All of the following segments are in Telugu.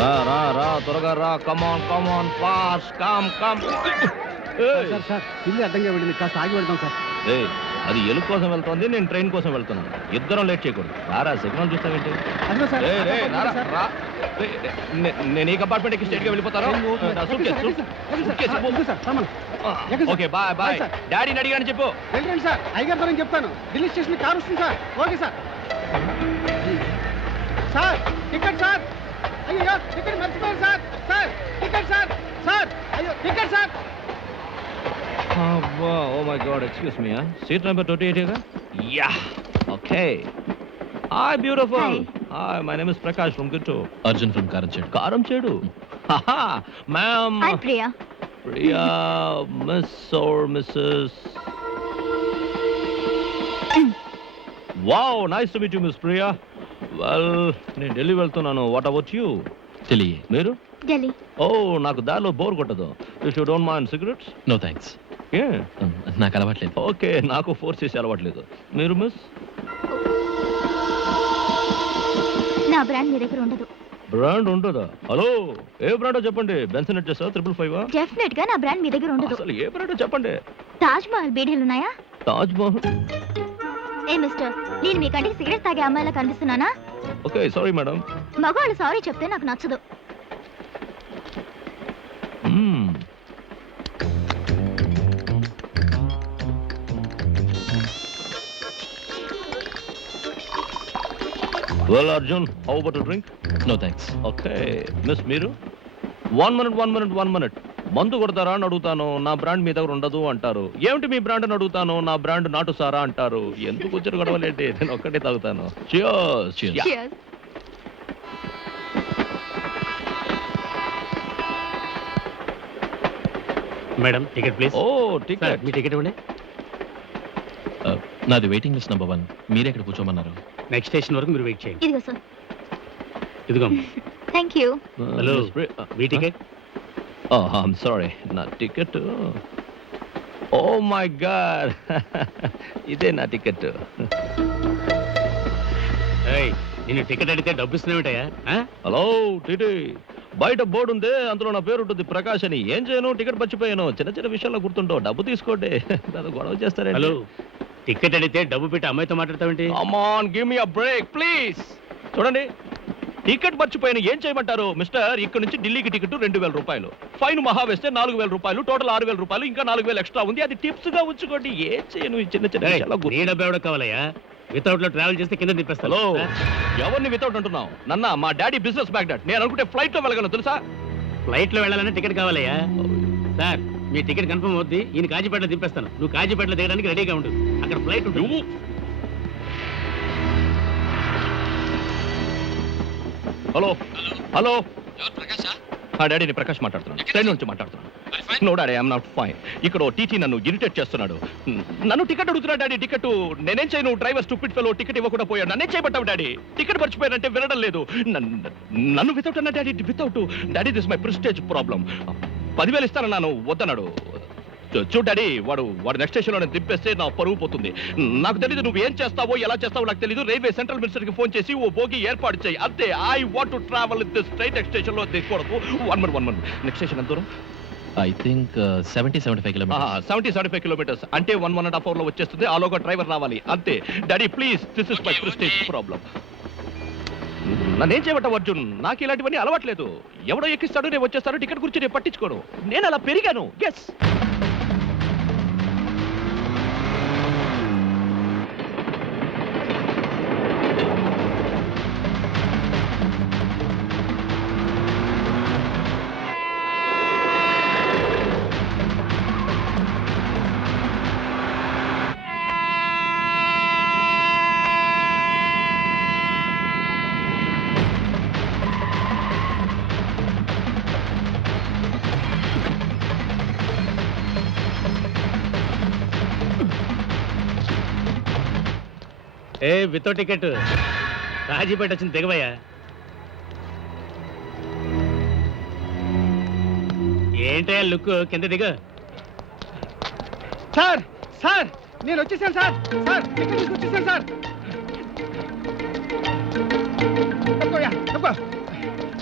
రా రా రా త్వరగా రా. Come on fast come. Sir sir ఇల్లు అడ్డంగా వెళ్ళింది, కాస్త ఆగి వెళ్తాం సార్. అది ఎలుగు కోసం వెళ్తోంది, నేను ట్రైన్ కోసం వెళ్తున్నాను. ఇద్దరం లేట్ చేయకూడదు. రారా సిగ్నల్ చూస్తావేంటి? అదిగో సార్, రా. నేను ఈ కంపార్ట్మెంట్కి స్ట్రైట్ గా వెళ్ళిపోతాను. Okay bye. డాడీని అడిగాను చెప్పు. వెళ్ళండి సార్, అయ్యగారితో నేను చెప్తాను. ఢిల్లీ స్టేషన్ కార్ వస్తుంది sir. Okay sir. Sir ticket sir. అయ్యో టికెట్ మర్చిపోయాను sir. Sir ticket sir. Sir అయ్యో ticket sir. Oh my God, excuse me, huh? Seat number 28 Yeah. Okay. Hi, beautiful. Hi, my name is Prakash from Gittu. Arjun from Karamchedu. Haha, ma'am. Hi, Priya. Priya, Miss or Mrs. Wow, nice to meet you, Miss Priya. Well, నేను ఢిల్లీ వెళ్తున్నాను. What about you? తెలియ. మీరు? ఢిల్లీ. Oh, నాకు దారిలో బోర్ కొట్టదు. If you don't mind cigarettes? No thanks. నాకు అలవాట్లేదు. ఓకే, నాకు ఫోర్స్ చేసి అలవాట్లేదు. మీరు మిస్? నా బ్రాండ్ మీ దగ్గర ఉండదు. బ్రాండ్ ఉండదా? హలో, ఏ బ్రాండో చెప్పండి. బెన్సన్ వచ్చేసా 555? డెఫినెట్ గా నా బ్రాండ్ మీ దగ్గర ఉండదు. అసలు ఏ బ్రాండో చెప్పండి. తాజ్ మహల్ బీడీలు ఉన్నాయా? తాజ్ మహల్? ఏ మిస్టర్, నేను మీ కంటికి సిగరెట్ తాగే అమ్మాయిలా కనిపిస్తున్నానా? Okay, sorry madam. మగవాళ్ళు సారీ చెప్తే నాకు నచ్చదు. Well, Arjun, how about a drink? No thanks. Okay, Miss మీరు? One minute. మందు కొడతారా అని అడుగుతాను. నా బ్రాండ్ మీ దగ్గర ఉండదు అంటారు. ఏమిటి మీ బ్రాండ్ అని అడుగుతాను. నా బ్రాండ్ నాటు సారా అంటారు. ఎందుకు వచ్చారు గొడవలేంటి? నేను ఒక్కటే తాగుతాను. Cheers. Cheers. Madam ticket please. ఓ టికెట్. మీ టికెట్ ఇవ్వండి. నాది వెయిటింగ్ లిస్ట్ నెంబర్ 1. మీరే ఎక్కడ కూర్చోమన్నారు? నెక్స్ట్ స్టేషన్ వరకు మీరు వెయిట్ చేయండి. ఇదిగో సార్. ఇదిగో. Thank you. Hello, me ticket. I'm sorry, నా టికెట్. ఓ మై గాడ్, ఇదే నా టికెట్. నేను టికెట్ అడిగితే డబ్బు ఇస్తున్నావుటయా? హలో టీటీ, బయట బోర్డు ఉంది, అందులో నా పేరు ఉంటుంది ప్రకాష్ అని. ఏం చేయను, టికెట్ మర్చిపోయాను. చిన్న విషయాల్లో గుర్తుంటావు. డబ్బు తీసుకోండి. దాన్ని గొడవ చేస్తారే. హలో, టికెట్ అడిగితే డబ్బు పెట్టి అమ్మాయితో మాట్లాడతావేంటి? Come on, give me a break please. చూడండి, టికెట్ మర్చిపోయాను, ఏం చేయమంటారు మిస్టర్? ఇక్కడ నుంచి ఢిల్లీకి టికెట్ 2000 రూపాయలు, ఫైన్ మహా వేస్తే 4000 రూపాయలు, టోటల్ 6000 రూపాయలు, ఇంకా 4000 ఎక్స్ట్రా ఉంది. అది టిప్స్ గా ఉంచుకోండి. ఏం చేయను, చిన్న డబ్బు ఎవడో కావాలయ్యా? వితౌట్ లో ట్రావెల్ చేస్తే కింద తిప్పేస్తాను. హలో, ఎవరిని వితౌట్ అంటున్నావు? నన్న మా డాడీ బిజినెస్ మ్యాగ్నెట్. నేను అనుకుంటే ఫ్లైట్ లో వెళ్ళగలను తెలుసా? ఫ్లైట్ లో వెళ్ళాలంటే టికెట్ కావాలయ్యా. సార్, మీ టికెట్ కన్ఫర్మ్ అవుద్ది. ఈయన కాజీపేటలో దింపేస్తాను. నువ్వు కాజీపేటలో దిగడానికి రెడీగా ఉండు. అక్కడ ఫ్లైట్ ఉంటుంది. హలో, డాడీని ప్రకాష్ మాట్లాడుతున్నాను. ట్రైన్ నుంచి మాట్లాడుతున్నాను. No daddy, I'm not fine. ఇక్కడ టీటీ నన్ను ఇరిటేట్ చేస్తున్నాడు. నన్ను టికెట్ అడుగుతున్నాడు డాడీ. టికెట్ నేనేం చేయను. డ్రైవర్ స్టూపిడ్ ఫెలో టికెట్ ఇవ్వకుండా పోయాడు. నన్నేం చేయబట్టావు డాడీ? టికెట్ మర్చిపోయానంటే వినడం లేదు. నన్ను వితౌట్ అన్నా daddy. Without daddy, this my prestige problem. 10,000 ఇస్తానన్నాను, వద్దన్నాడు. చూడు డాడీ, వాడు నెక్స్ట్ స్టేషన్ లో దింపేస్తే నా పరువు పోతుంది. నాకు తెలియదు నువ్వు ఏం చేస్తావో ఎలా చేస్తావో నాకు తెలియదు. రైల్వే సెంట్రల్ మినిస్టర్ కి ఫోన్ చేసి ఓ బోగి ఏర్పాటు చేయి అంతే. I want to travel with this train. Next station లో దిగకూడదు. 1 minute. నెక్స్ట్ స్టేషన్ ఎంత దూరం? I think 70-75 kilometres. 70-75 కిలోమీటర్స్ అంటే 1.5 hour లో వచ్చేస్తుంది. ఆలోగా డ్రైవర్ రావాలి అంతే. Daddy please, this is my prestige problem. నన్నేం చేయబట్టావు అర్జున్? నాకు ఇలాంటివన్నీ అలవాట్లేదు. ఎవడో ఎక్కిస్తాడు, నేను వచ్చేస్తాను. టికెట్ గురించి నేను పట్టించుకోను. నేను అలా పెరిగాను. ఎస్. వితౌట్ టికెట్ కాజీపేట వచ్చింది, దిగవయ్యా. ఏంటయ్యా లుక్? కింద దిగ. సార్, నేను వచ్చేసాను సార్. టికెట్ తీసుకొచ్చేసాను సార్.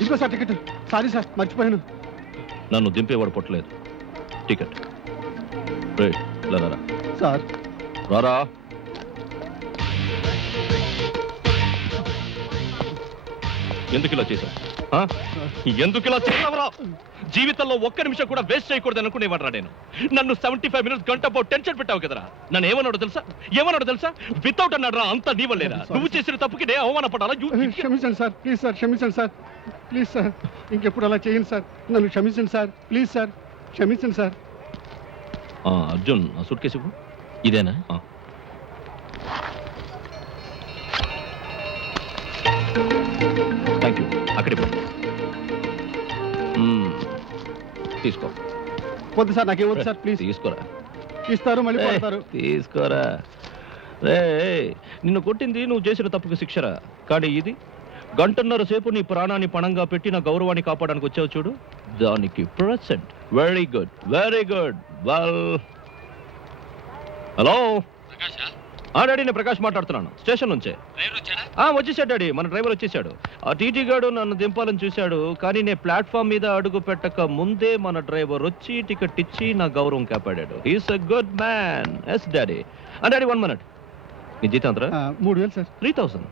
ఇదిగో సార్ టికెట్. సారీ సార్, మర్చిపోయాను. నన్ను దింపేవాడు పొట్టలేదు. టికెట్ రేయ్, ఇలా రారా. సార్ రారా. ఎందుకు ఇలా చేశావు? ఆ? ఎందుకు ఇలా చేసావురా? జీవితంలో ఒక్క నిమిషం కూడా వేస్ట్ చేయకూడదు అనుకునేవాడ్రా నేను. నన్ను 75 మినిట్స్ గంట పాటు టెన్షన్ పెట్టావు కదరా. నన్ను ఏమన్నాడు తెలుసా? వితౌట్ అన్నాడు రా. అంత నీ వల్లేరా. నువ్వు చేసిన తప్పుకి నేను అవమానపడాలా? క్షమించండి సార్, ప్లీజ్ సార్, క్షమించండి సార్, ప్లీజ్ సార్. ఇంకెప్పుడు అలా చేయండి సార్. నన్ను క్షమించండి సార్, ప్లీజ్ సార్, క్షమించండి సార్. అర్జున్, ఆ సూట్ కేసు ఇవ్వు. ఇదేనా? Thank you. అక్కడే పో. తీసుకో. వద్దు సార్, నాకేం వద్దు సార్, ప్లీజ్. తీసుకోరా. ఇస్తారు మళ్ళీ ఏయ్, పోతారు. తీసుకోరా. రే, నిన్ను కొట్టింది నువ్వు చేసిన తప్పుకు శిక్షరా. కానీ ఇది గంటన్నర సేపు నీ ప్రాణాన్ని పణంగా పెట్టి నా గౌరవాన్ని కాపాడడానికి వచ్చావు చూడు, దానికి present. Very good, very good. Well, hello daddy, నేను ప్రకాష్ మాట్లాడుతున్నాను, స్టేషన్ నుంచే. వచ్చేసాడు డాడీ, మన డ్రైవర్ వచ్చేసాడు. ఆ టీటీ గాడు నన్ను దింపాలని చూశాడు, కానీ నేను ప్లాట్ఫామ్ మీద అడుగు పెట్టక ముందే మన డ్రైవర్ వచ్చి టికెట్ ఇచ్చి నా గౌరవం కాపాడాడు. He's a good man. Yes daddy. Daddy 1 minute. నీ జీతం ఎంతరా? 3000 సార్. 3000.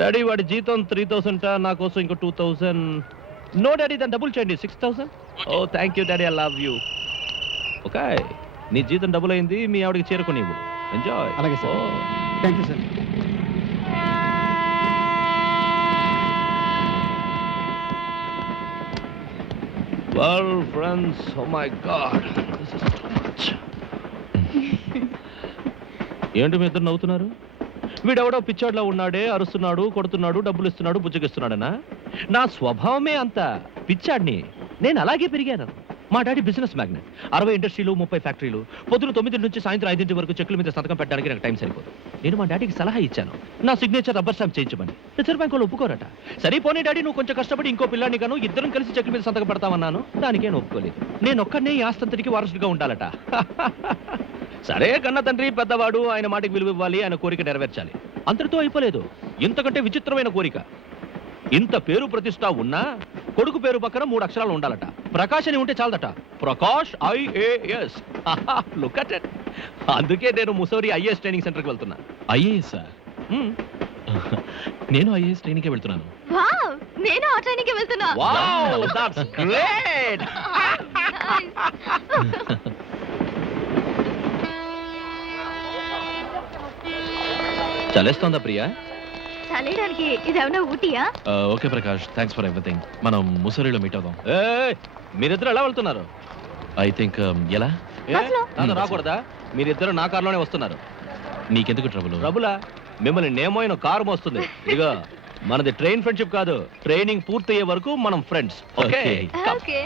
డాడీ, వాడి జీతం 3000 నా కోసం ఇంకో 2000. నో డాడీ, దాన్ని డబుల్ చేయండి, 6000. Oh thank you daddy, I love you. Okay, నీ జీతం డబుల్ అయింది, మీ ఆవిడకి చేరుకుని ఇవ్వు. ఎంజాయ్. అలాగే sir. Thank you sir. Well, friends, oh my God, this is too much. ఏంటి మీ ఇద్దరు నవ్వుతున్నారు? వీడెవడో పిచ్చాడులా ఉన్నాడే, అరుస్తున్నాడు, కొడుతున్నాడు, డబ్బులు ఇస్తున్నాడు, బుజ్జగిస్తున్నాడనా? నా స్వభావమే అంత పిచ్చాడిని. నేను అలాగే పెరిగాను. మా డాడీ బిజినెస్ మ్యాగ్నెట్. 60 ఇండస్ట్రీలు, 30 ఫ్యాక్టరీలు. పొద్దున 9 నుంచి సాయంత్రం 5 వరకు చెక్కుల మీద సంతకం పెట్టడానికి నాకు టైం సరిపోదు. నేను మా డాడీకి సలహా ఇచ్చాను, నా సిగ్నేచర్ రబ్బర్ స్టాంప్ చేయించమని. రిజర్వ్ బ్యాంక్ వాళ్ళు ఒప్పుకోరట. సరిపోనీ డాడీ, నువ్వు కొంచెం కష్టపడి ఇంకో పిల్లాన్ని గాను ఇద్దరం కలిసి చెక్కుల మీద సంతకం పెడతామన్నాను. దానికేం ఒప్పుకోలేదు. నేను ఒక్కనే ఈ ఆస్తంతరికి వారసుడిగా ఉండాలట. సరే, కన్న తండ్రి పెద్దవాడు, ఆయన మాటకి విలువ ఇవ్వాలి, ఆయన కోరిక నెరవేర్చాలి. అంతటితో అయిపోలేదు. ఇంతకంటే విచిత్రమైన కోరిక. ఇంత పేరు ప్రతిష్ట ఉన్నా కొడుకు పేరు పక్కన 3 అక్షరాలు ఉండాలట. ప్రకాష్ అని ఉంటే చాలదట. Prakash IAS. Look at it. అందుకే నేను ముసోరి IAS ట్రైనింగ్ సెంటర్కి వెళ్తున్నా. ఐఏఎస్? నేను ఐఏఎస్ ట్రైనింగ్కే వెళ్తున్నాను. వావ్, నేను ఆ ట్రైనింగ్కి వెళ్తున్నా. Wow, that's great. చలేస్తోందా ప్రియా? చలేయడానికి ఇదేమన్నా ఊటీయా? Okay Prakash, thanks for everything. మనం ముసరిలో మీట్ అవుదాం. మీరిద్దరు ఎలా వెళ్తున్నారు? ఐ థింక్ ఎలా? బస్సులో. నాతో రాకూడదా? మీరిద్దరు నా కారులోనే వస్తున్నారు. నీకెందుకు ట్రబుల్? ప్రభులా, మిమ్మల్ని నేమోయిన కారు మోస్తుంది. ఇదిగో, మనది ట్రైన్ ఫ్రెండ్షిప్ కాదు. ట్రైనింగ్ పూర్తయ్యే వరకు మనం ఫ్రెండ్స్. ఓకే? Okay. ఓకే.